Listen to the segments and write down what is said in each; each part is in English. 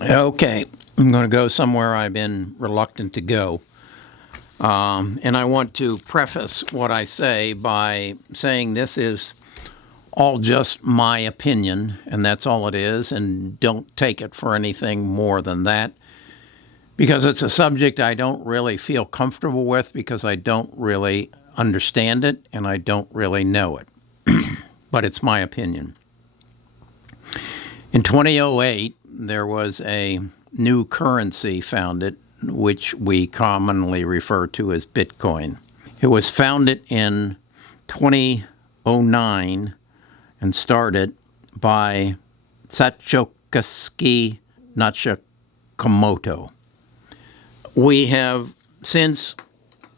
Okay, I'm going to go somewhere I've been reluctant to go. And I want to preface what I say by saying this is all just my opinion, and that's all it is, and don't take it for anything more than that, because it's a subject I don't really feel comfortable with, because I don't really understand it, and I don't really know it. But it's my opinion. In 2008, there was a new currency founded, which we commonly refer to as Bitcoin. It was founded in 2009 and started by Satoshi Nakamoto. We have since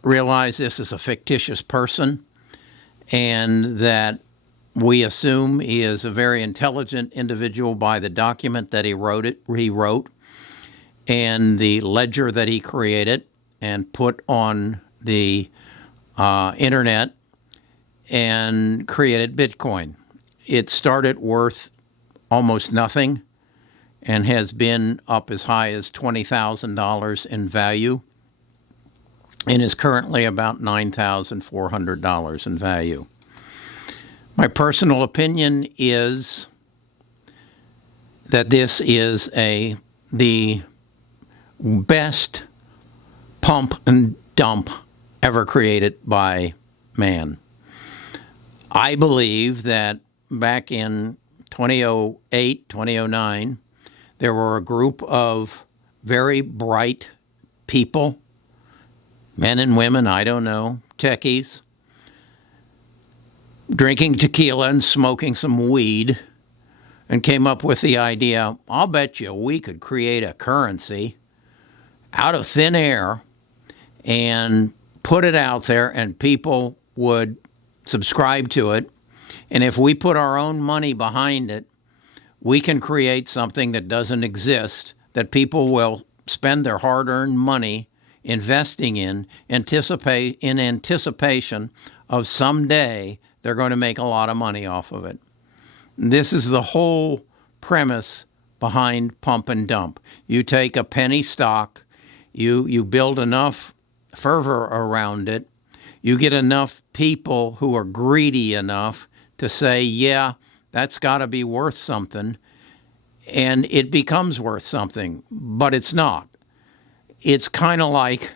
realized this is a fictitious person, and that we assume he is a very intelligent individual by the document that he wrote, and the ledger that he created and put on the internet and created Bitcoin. It started worth almost nothing and has been up as high as $20,000 in value and is currently about $9,400 in value. My personal opinion is that this is the best pump and dump ever created by man. I believe that back in 2008, 2009, there were a group of very bright people, men and women, I don't know, techies, drinking tequila and smoking some weed, and came up with the idea, I'll bet you we could create a currency out of thin air and put it out there and people would subscribe to it. And if we put our own money behind it, we can create something that doesn't exist, that people will spend their hard-earned money investing in anticipation of someday they're going to make a lot of money off of it. This is the whole premise behind pump and dump. You take a penny stock, you build enough fervor around it, you get enough people who are greedy enough to say, yeah, that's got to be worth something, and it becomes worth something, but it's not. It's kind of like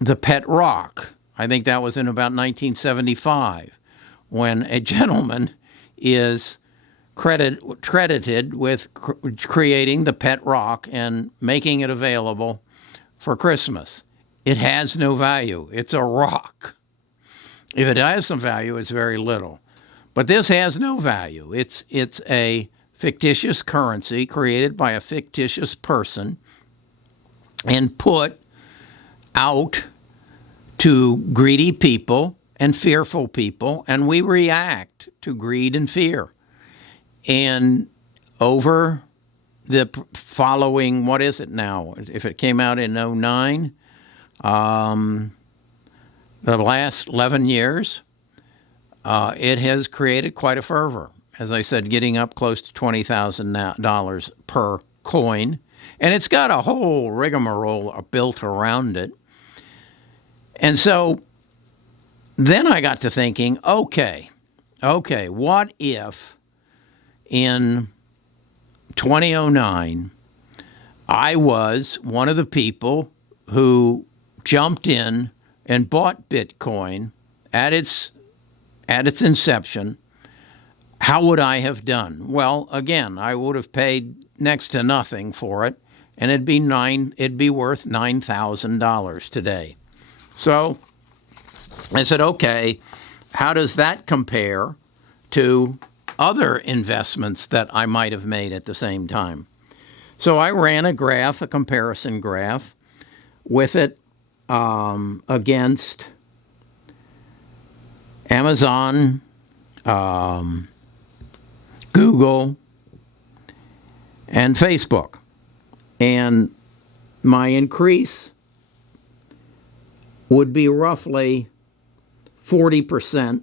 the pet rock. I think that was in about 1975, when a gentleman is credited with creating the pet rock and making it available for Christmas. It has no value. It's a rock. If it has some value, it's very little. But this has no value. It's a fictitious currency created by a fictitious person and put out to greedy people and fearful people, and we react to greed and fear. And over the following, what is it now? If it came out in 2009, the last 11 years, it has created quite a fervor. As I said, getting up close to $20,000 per coin. And it's got a whole rigmarole built around it. And so then I got to thinking, okay, what if in 2009 I was one of the people who jumped in and bought Bitcoin at its inception? How would I have done? Well, again, I would have paid next to nothing for it, and it'd be worth $9,000 today. So I said, okay, how does that compare to other investments that I might have made at the same time? So I ran a comparison graph with it against Amazon, Google, and Facebook. And my increase would be roughly 40%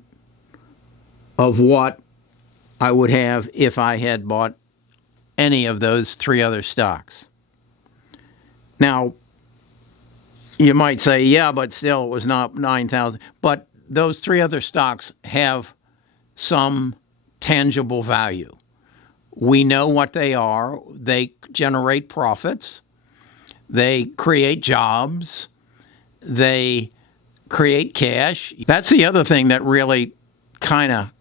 of what I would have if I had bought any of those three other stocks. Now, you might say, yeah, but still it was not 9,000. But those three other stocks have some tangible value. We know what they are. They generate profits. They create jobs. They create cash. That's the other thing that really kind of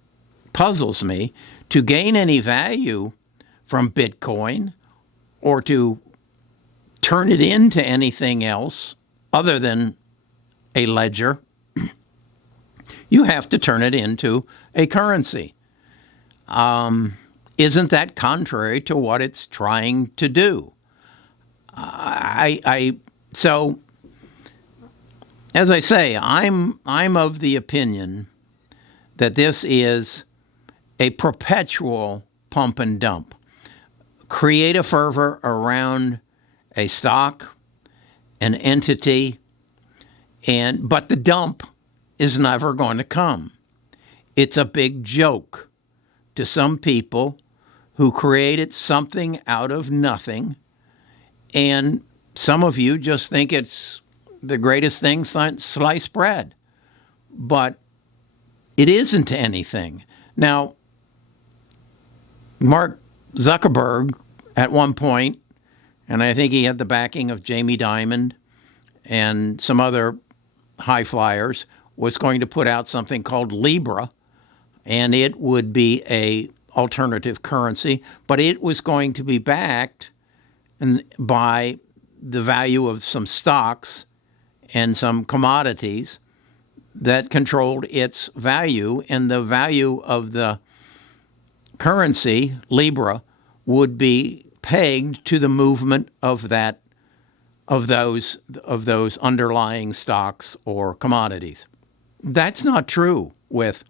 puzzles me. To gain any value from Bitcoin or to turn it into anything else other than a ledger, you have to turn it into a currency. Isn't that contrary to what it's trying to do? So, as I say, I'm of the opinion that this is a perpetual pump and dump. Create a fervor around a stock, an entity, but the dump is never going to come. It's a big joke to some people who created something out of nothing, and some of you just think it's the greatest thing since sliced bread. But it isn't anything. Now, Mark Zuckerberg, at one point, and I think he had the backing of Jamie Dimon and some other high flyers, was going to put out something called Libra, and it would be a alternative currency, but it was going to be backed by the value of some stocks and some commodities that controlled its value, and the value of the currency, Libra, would be pegged to the movement of those underlying stocks or commodities. That's not true with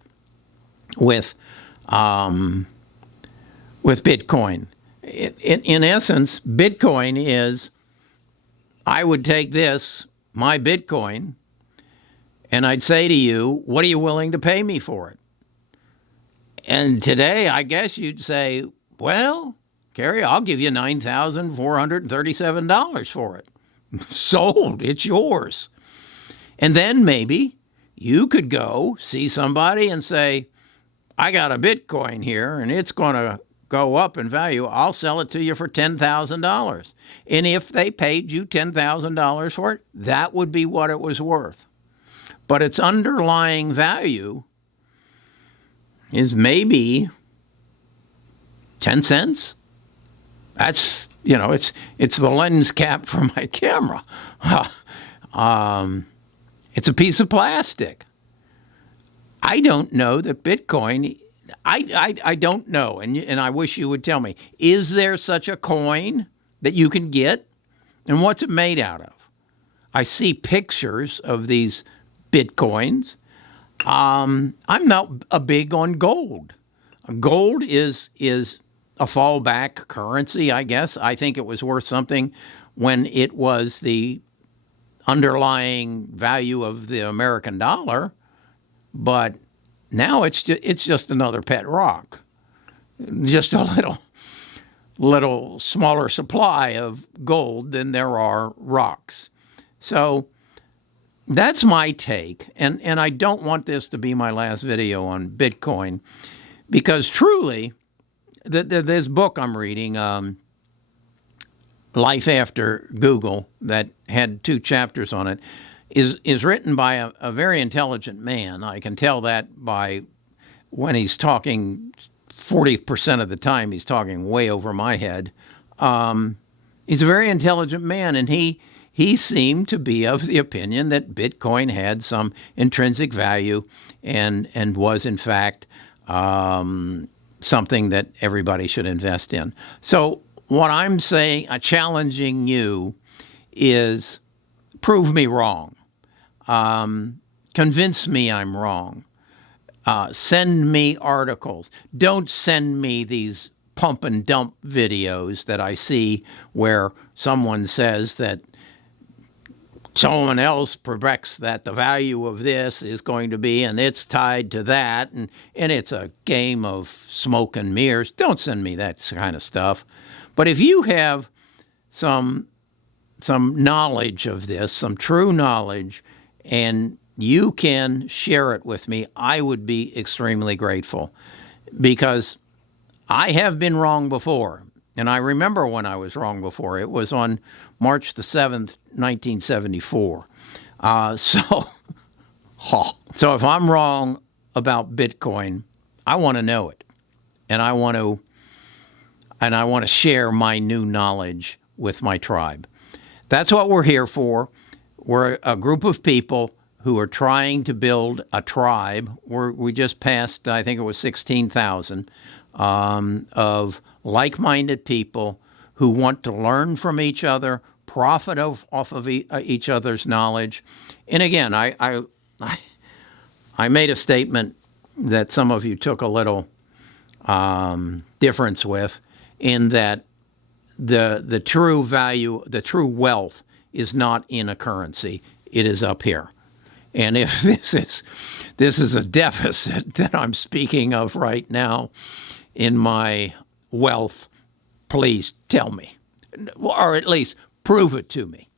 Bitcoin. In essence, Bitcoin is, I would take this, my Bitcoin, and I'd say to you, what are you willing to pay me for it? And today, I guess you'd say, well, Kerry, I'll give you $9,437 for it. Sold. It's yours. And then maybe you could go see somebody and say, I got a Bitcoin here, and it's going to go up in value. I'll sell it to you for $10,000. And if they paid you $10,000 for it, that would be what it was worth. But its underlying value is maybe 10 cents. That's, it's the lens cap for my camera. It's a piece of plastic. I don't know that Bitcoin, I don't know, and I wish you would tell me, is there such a coin that you can get? And what's it made out of? I see pictures of these Bitcoins. I'm not a big on gold. Gold is a fallback currency, I guess. I think it was worth something when it was the underlying value of the American dollar, but now it's just another pet rock, just a little smaller supply of gold than there are rocks. So that's my take, and I don't want this to be my last video on Bitcoin, because truly, this book I'm reading, Life After Google, that had 2 chapters on it, is written by a very intelligent man. I can tell that by when he's talking. 40% of the time he's talking way over my head. He's a very intelligent man, and he seemed to be of the opinion that Bitcoin had some intrinsic value and was in fact something that everybody should invest in. So what I'm saying, challenging you, is prove me wrong. Convince me I'm wrong. Send me articles. Don't send me these pump and dump videos that I see where someone says that someone else projects that the value of this is going to be, and it's tied to that, and it's a game of smoke and mirrors. Don't send me that kind of stuff. But if you have some knowledge of this, some true knowledge, and you can share it with me, I would be extremely grateful, because I have been wrong before. And I remember when I was wrong before. It was on March the 7th, 1974. So if I'm wrong about Bitcoin, I want to know it. And I want to share my new knowledge with my tribe. That's what we're here for. We're a group of people who are trying to build a tribe. We just passed, I think it was 16,000, of like-minded people who want to learn from each other, profit off of each other's knowledge. And again, I made a statement that some of you took a little difference with, in that the true value, the true wealth is not in a currency. It is up here. And if this is a deficit that I'm speaking of right now in my wealth, please tell me, or at least prove it to me.